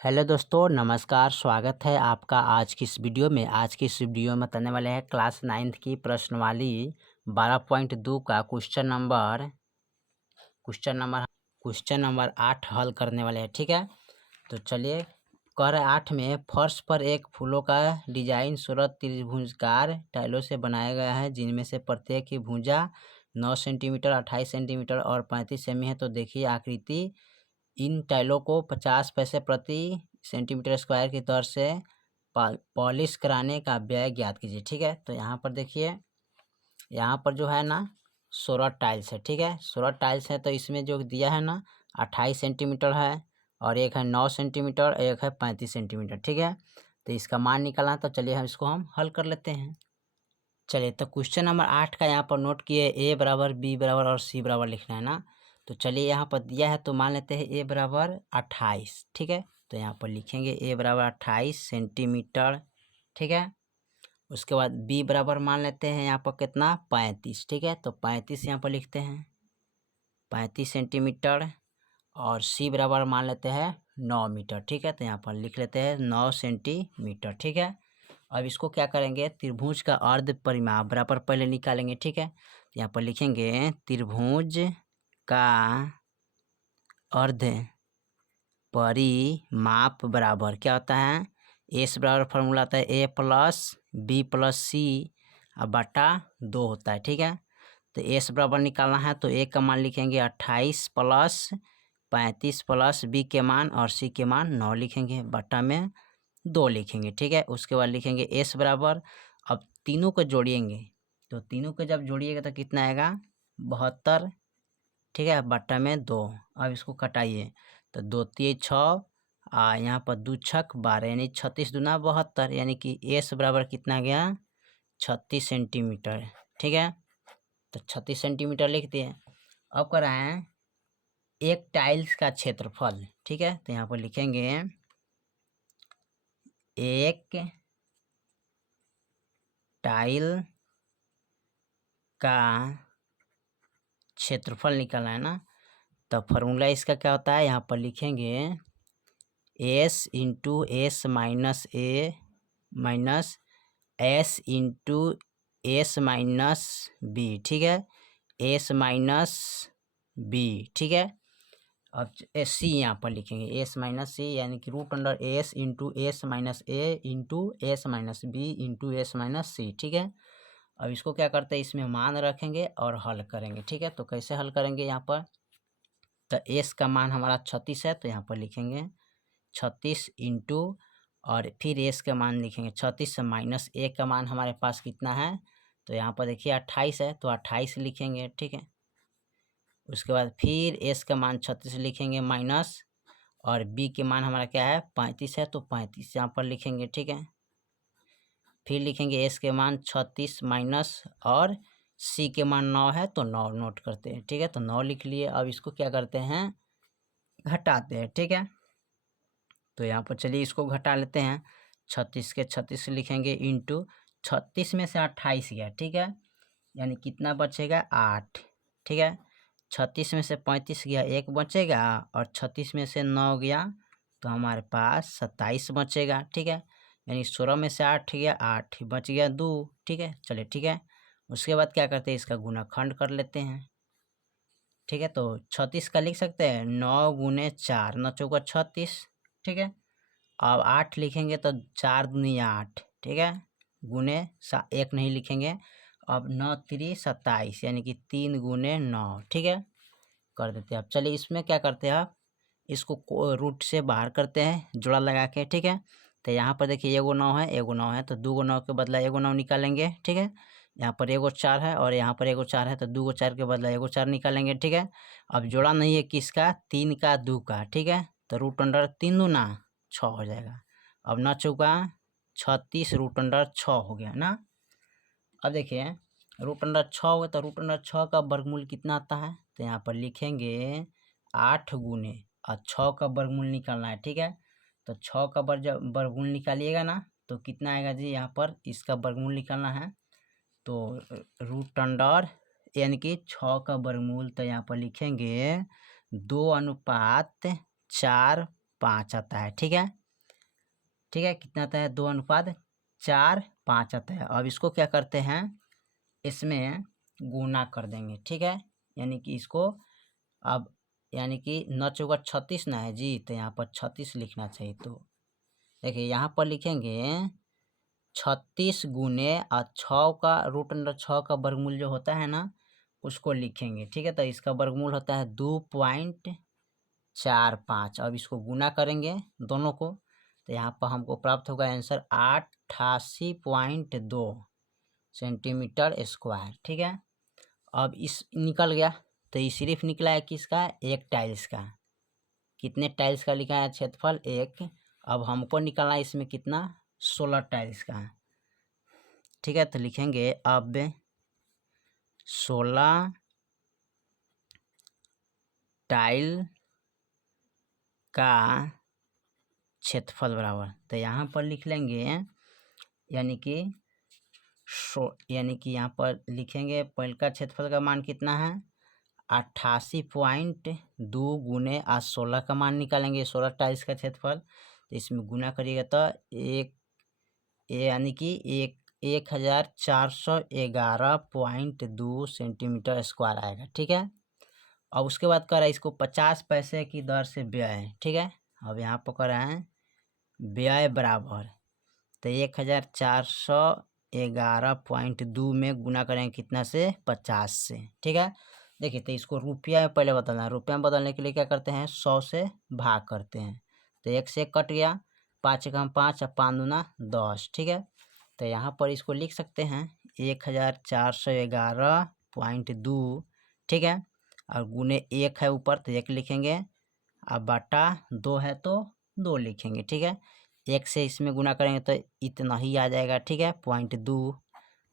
Hello दोस्तों, नमस्कार। स्वागत है आपका आज की इस वीडियो में। आज की इस वीडियो में बताने वाले हैं क्लास 9th की प्रश्नवाली 12.2 का क्वेश्चन नंबर 8 हल करने वाले हैं। ठीक है, तो चलिए। कर 8 में फर्श पर एक फूलों का डिजाइन सूरत त्रिभुजाकार टाइलों से बनाया गया है, जिनमें से प्रत्येक की भुजा 9 सेंटीमीटर, 28 सेंटीमीटर और 35 सेमी है। तो देखिए आकृति। इन टाइलों को 50 पैसे प्रति सेंटीमीटर स्क्वायर की दर से पॉलिश कराने का व्यय ज्ञात कीजिए। ठीक है, तो यहाँ पर देखिए, यहाँ पर जो है ना 16 टाइल्स है। ठीक है, 16 टाइल्स है, तो इसमें जो दिया है ना 28 सेंटीमीटर है, और एक है 9 सेंटीमीटर, एक है 35 सेंटीमीटर। ठीक है, तो इसका मान निकालना है, तो चलिए हम हल कर लेते हैं। चलिए, तो क्वेश्चन नंबर 8 का यहाँ पर नोट किए, ए बराबर, बी बराबर और सी बराबर लिखना है ना। तो चलिए, यहाँ पर दिया है तो मान लेते हैं ए बराबर 28। ठीक है, तो यहाँ पर लिखेंगे ए बराबर 28 सेंटीमीटर। ठीक है, उसके बाद बी बराबर मान लेते हैं यहाँ पर कितना, 35। ठीक है, तो 35 यहाँ पर लिखते हैं 35 सेंटीमीटर, और सी बराबर मान लेते हैं 9 मीटर। ठीक है, तो यहाँ पर लिख लेते हैं 9 सेंटीमीटर। ठीक है, अब इसको क्या करेंगे, त्रिभुज का अर्ध परिमाप बराबर पहले निकालेंगे। ठीक है, यहाँ पर लिखेंगे त्रिभुज का अर्ध परिमाप बराबर क्या होता है, एस बराबर फॉर्मूला आता है ए प्लस बी प्लस सी बटा 2 होता है। ठीक है, तो एस बराबर निकालना है, तो ए का मान लिखेंगे 28 प्लस 35 प्लस बी के मान और सी के मान 9 लिखेंगे, बटा में 2 लिखेंगे। ठीक है, उसके बाद लिखेंगे एस बराबर, अब तीनों को जोड़िएंगे, तो तीनों को जब जोड़िएगा तो कितना आएगा, 72। ठीक है, बटा में 2। अब इसको कटाइए, तो 2 3 6, यहाँ पर 2 छक 12, यानी 36 दूना 72, यानी कि एस बराबर कितना गया, 36 सेंटीमीटर। ठीक है, तो 36 सेंटीमीटर लिख दिए। अब कर रहे हैं एक टाइल्स का क्षेत्रफल। ठीक है, तो यहाँ पर लिखेंगे एक टाइल का क्षेत्रफल निकालना है ना, तो फॉर्मूला इसका क्या होता है, यहाँ पर लिखेंगे s into s minus a minus s into s minus b. ठीक है, एस माइनस बी। ठीक है, अब सी यहाँ पर लिखेंगे एस माइनस सी, यानी कि root under s into s minus a into s minus b into s minus c. ठीक है, अब इसको क्या करते हैं, इसमें मान रखेंगे और हल करेंगे। ठीक है, तो कैसे हल करेंगे, यहाँ पर तो एस का मान हमारा 36 है, तो यहाँ पर लिखेंगे 36 इंटू, और फिर एस का मान लिखेंगे 36 से माइनस ए का मान हमारे पास कितना है, तो यहाँ पर देखिए 28 है, तो 28 लिखेंगे। ठीक है, उसके बाद फिर एस का मान 36 लिखेंगे माइनस, और बी के मान हमारा क्या है, 35 है, तो 35 यहाँ पर लिखेंगे। ठीक है, फिर लिखेंगे एस के मान 36 माइनस, और सी के मान 9 है, तो 9 नोट करते हैं। ठीक है, तो 9 लिख लिए। अब इसको क्या करते हैं, घटाते हैं। ठीक है, तो यहाँ पर चलिए इसको घटा लेते हैं, 36 के 36 लिखेंगे इंटू 36 में से 28 गया। ठीक है, यानी कितना बचेगा, 8। ठीक है, 36 में से 35 गया, 1 बचेगा, और 36 में से 9 गया, तो हमारे पास 27 बचेगा। ठीक है, यानी 16 में से 8 गया, 8 बच गया 2। ठीक है, चलिए ठीक है, उसके बाद क्या करते हैं, इसका गुणाखंड कर लेते हैं। ठीक है, तो 36 का लिख सकते हैं 9 गुने 4, 9 चौका 36। ठीक है, अब 8 लिखेंगे तो 4 दूनी 8। ठीक है, गुने 1 नहीं लिखेंगे। अब 9 3 27, यानी कि 3 गुने 9। ठीक है, कर देते हैं। अब चलिए इसमें क्या करते हैं, आप इसको रूट से बाहर करते हैं जोड़ा लगा के। ठीक है, तो यहाँ पर देखिए एगो 9 है, एगो 9 है, तो 2 9 के बदला एगो 9 निकालेंगे। ठीक है, यहाँ पर एगो 4 है और यहाँ पर एगो 4 है, तो 2 4 के बदला एगो 4 निकालेंगे। ठीक है, अब जोड़ा नहीं है किसका, 3 का 2 का। ठीक है, तो रूट अंडर 3 दूना 6 हो जाएगा। अब 9 चौका 36, रूट अंडर 6 हो गया ना। अब देखिए रूट अंडर 6 हो गया, तो रूट अंडर 6 का वर्गमूल कितना आता है, तो यहाँ पर लिखेंगे 8 गुने, और 6 का वर्गमूल निकालना है। ठीक है, तो 6 का वर्गमूल निकालिएगा ना, तो कितना आएगा जी, यहाँ पर इसका वर्गमूल निकालना है, तो रूट अंडर यानी कि 6 का वर्गमूल, तो यहाँ पर लिखेंगे 2:4 5 आता है। ठीक है, ठीक है, कितना आता है 2:4:5 आता है। अब इसको क्या करते हैं, इसमें गुना कर देंगे। ठीक है, यानी कि इसको अब यानी कि 9 चौका 36 ना है जी, तो यहाँ पर 36 लिखना चाहिए। तो देखिए यहाँ पर लिखेंगे 36 गुने और 6 का √6 का वर्गमूल जो होता है ना, उसको लिखेंगे। ठीक है, तो इसका वर्गमूल होता है 2.45। अब इसको गुना करेंगे दोनों को, तो यहाँ पर हमको प्राप्त होगा आंसर 88.2 सेंटीमीटर स्क्वायर। ठीक है, अब इस निकल गया, तो ये सिर्फ निकला है किसका, एक टाइल्स का। कितने टाइल्स का लिखा है क्षेत्रफल, 1। अब हमको निकालना है इसमें कितना, 16 टाइल्स का। ठीक है, तो लिखेंगे अब 16 टाइल का क्षेत्रफल बराबर, तो यहाँ पर लिख लेंगे यानी कि यहाँ पर लिखेंगे पहले का क्षेत्रफल का मान कितना है 88.2 गुने 16 का मान निकालेंगे, 16 टाइल्स का क्षेत्रफल। तो इसमें गुना करिएगा तो यानी कि 1411.2 सेंटीमीटर स्क्वायर आएगा। ठीक है, अब उसके बाद कर रहा है इसको 50 पैसे की दर से व्यय। ठीक है, अब यहाँ पर कर रहे हैं व्यय बराबर, तो 1411.2 में गुना करेंगे कितना से, 50 से। ठीक है, देखिए तो इसको रुपया में पहले बदलना है। रुपया में बदलने के लिए क्या करते हैं, 100 से भाग करते हैं, तो 1 से कट गया, 5 एकम 5 और 5 दूना 10। ठीक है, तो यहाँ पर इसको लिख सकते हैं 1411.2। ठीक है, और गुने 1 है ऊपर तो 1 लिखेंगे, अब बटा 2 है तो 2 लिखेंगे। ठीक है, 1 से इसमें गुना करेंगे तो इतना ही आ जाएगा। ठीक है, 0.2,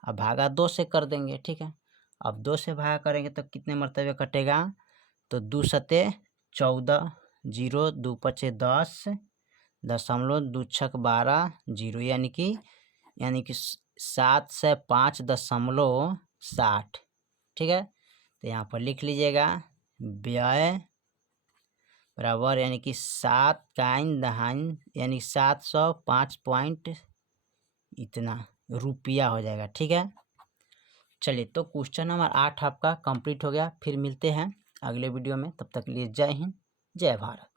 अब भागा 2 से कर देंगे। ठीक है, अब 2 से भागा करेंगे तो कितने मरतबे कटेगा, तो 2 सते 14, 0 2 पचे 10, 2 छक 12, 0 यानी कि 7 से 5.60। ठीक है, तो यहाँ पर लिख लीजिएगा व्यय बराबर यानी कि 7 काइन दहाइन यानी 705 पॉइंट इतना रुपया हो जाएगा। ठीक है, चलिए तो क्वेश्चन नंबर 8 आपका कंप्लीट हो गया। फिर मिलते हैं अगले वीडियो में, तब तक के लिए जय हिंद, जय भारत।